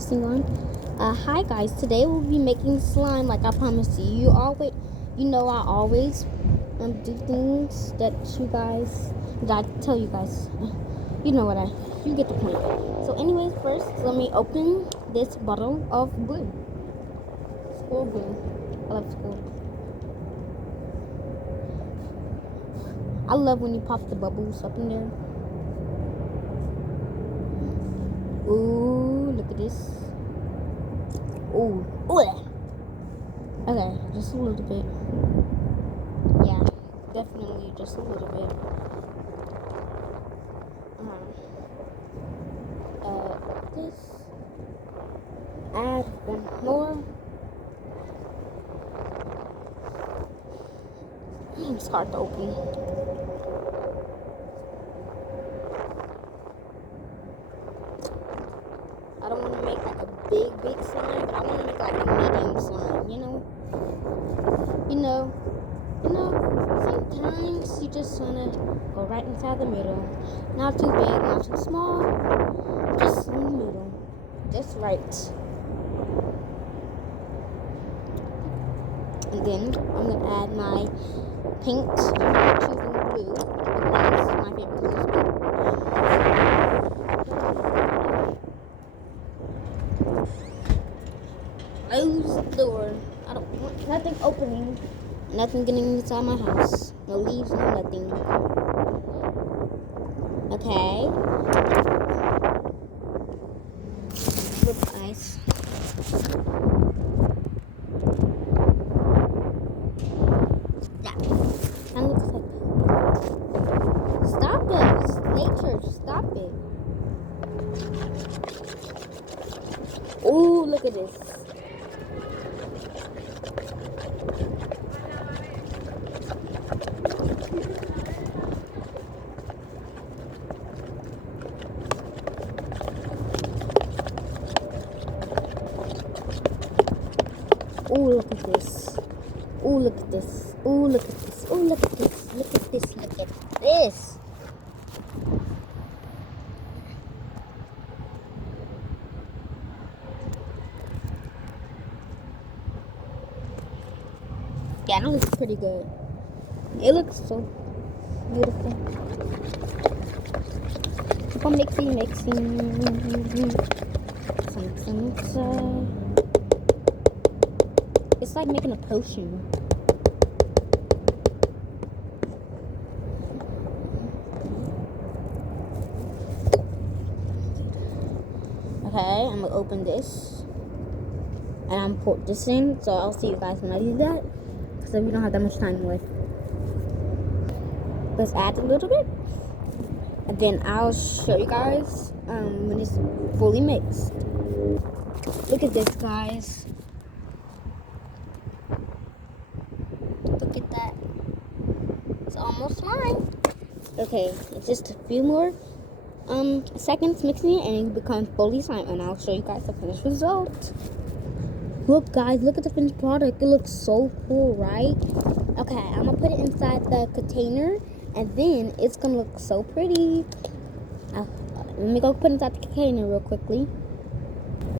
this thing on. Hi guys, today we'll be making slime like I promised you. I always do things that I tell you guys. You get the point. So anyways, first let me open this bottle of glue. School glue. I love school. I love when you pop the bubbles up in there. Ooh, look at this. Ooh. Okay, just a little bit. Yeah, definitely just a little bit. This. Add one more. It's hard to open. I don't want to make like a big slime, but I want to make like a medium slime, sometimes you just want to go right inside the middle. Not too big, not too small, just in the middle. Just right. And then I'm going to add my pink choosing blue, because my favorite color is blue. Close the door. I don't want nothing opening. Nothing getting inside my house. No leaves, no nothing. Okay. Look nice. Yeah. That looks like. Stop it. It's nature. Stop it. Ooh, look at this. Ooh, look at this. Ooh, look at this. Ooh, look at this. Ooh, look at this. Look at this. Look at this. Yeah, that looks pretty good. It looks so beautiful. Keep on mixing. It's like making a potion. Okay, I'm gonna open this. And I'm gonna put this in. So I'll see you guys when I do that. Because we don't have that much time left. Let's add a little bit. And then I'll show you guys when it's fully mixed. Look at this, guys. Look at that. It's almost slime. Okay, it's just a few more seconds mixing it and it becomes fully slime. And I'll show you guys the finished result. Look, guys, look at the finished product. It looks so cool, right? Okay, I'm gonna put it inside the container and then it's gonna look so pretty. Let me go put it inside the container real quickly.